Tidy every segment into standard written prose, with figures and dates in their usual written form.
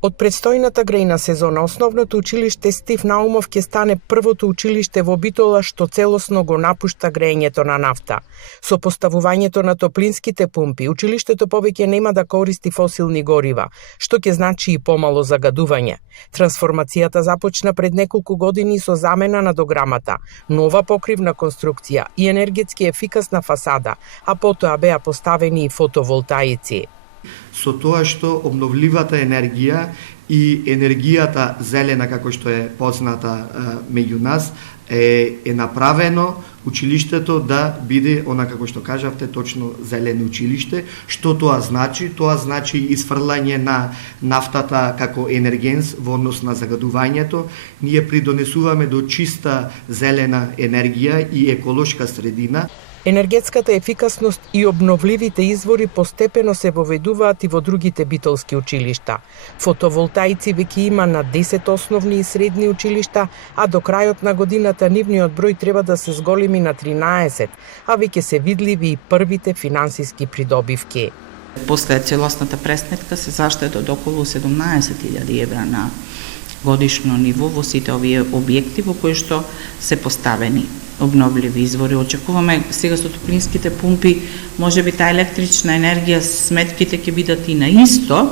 Од предстојната грејна сезона, основното училиште Стив Наумов ќе стане првото училиште во Битола што целосно го напушта грејењето на нафта. Со поставувањето на топлинските пумпи, училиштето повеќе нема да користи фосилни горива, што ќе значи и помало загадување. Трансформацијата започна пред неколку години со замена на дограмата, нова покривна конструкција и енергетски ефикасна фасада, а потоа беа поставени и фотоволтаици. Со тоа што обновливата енергија и енергијата зелена, како што е позната меѓу нас, е направено училиштето да биде, она како што кажавте, точно зелено училиште. Што тоа значи? Тоа значи изфрлање на нафтата како енергенс во однос на загадувањето. Ние придонесуваме до чиста зелена енергија и еколошка средина. Енергетската ефикасност и обновливите извори постепено се воведуваат и во другите битолски училишта. Фотоволтаици веќе има на 10 основни и средни училишта, а до крајот на годината нивниот број треба да се зголеми на 13, а веќе се видливи и првите финансиски придобивки. После целосната пресметка се заштеди од околу 17.000 евра на годишно ниво во сите овие објекти во кои што се поставени обновливи извори. Очекуваме сега со топлинските пумпи, можеби таа електрична енергија, сметките ќе бидат и на исто,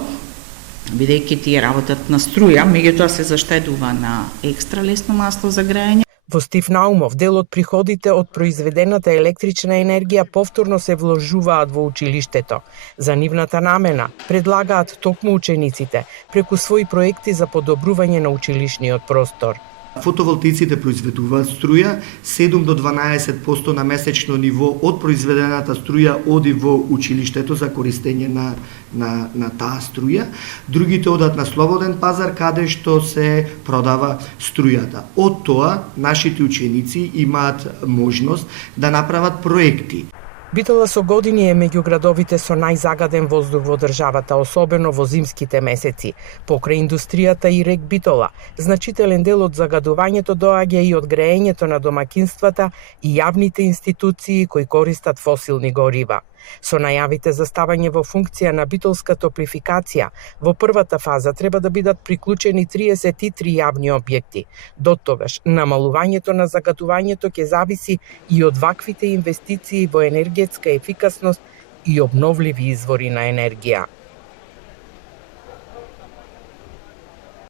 бидејќи тие работат на струја, меѓутоа се заштедува на екстра лесно масло за грејење. Во Стив Наумов, дел од приходите од произведената електрична енергија повторно се вложуваат во училиштето. За нивната намена предлагаат токму учениците преку своји проекти за подобрување на училишниот простор. Фотоволтаиците произведуваат струја, 7 до 12% на месечно ниво од произведената струја оди во училиштето за користење на таа струја. Другите одат на слободен пазар каде што се продава струјата. Од тоа нашите ученици имаат можност да направат проекти. Битола со години е меѓу градовите со најзагаден воздух во државата, особено во зимските месеци. Покрај индустријата и рек Битола, значителен дел од загадувањето доаѓа и од греењето на домакинствата и јавните институции кои користат фосилни горива. Со најавите за ставање во функција на битолска топлификација, во првата фаза треба да бидат приклучени 33 јавни објекти. До тогаш, намалувањето на загадувањето ќе зависи и од ваквите инвестиции во енергетска ефикасност и обновливи извори на енергија.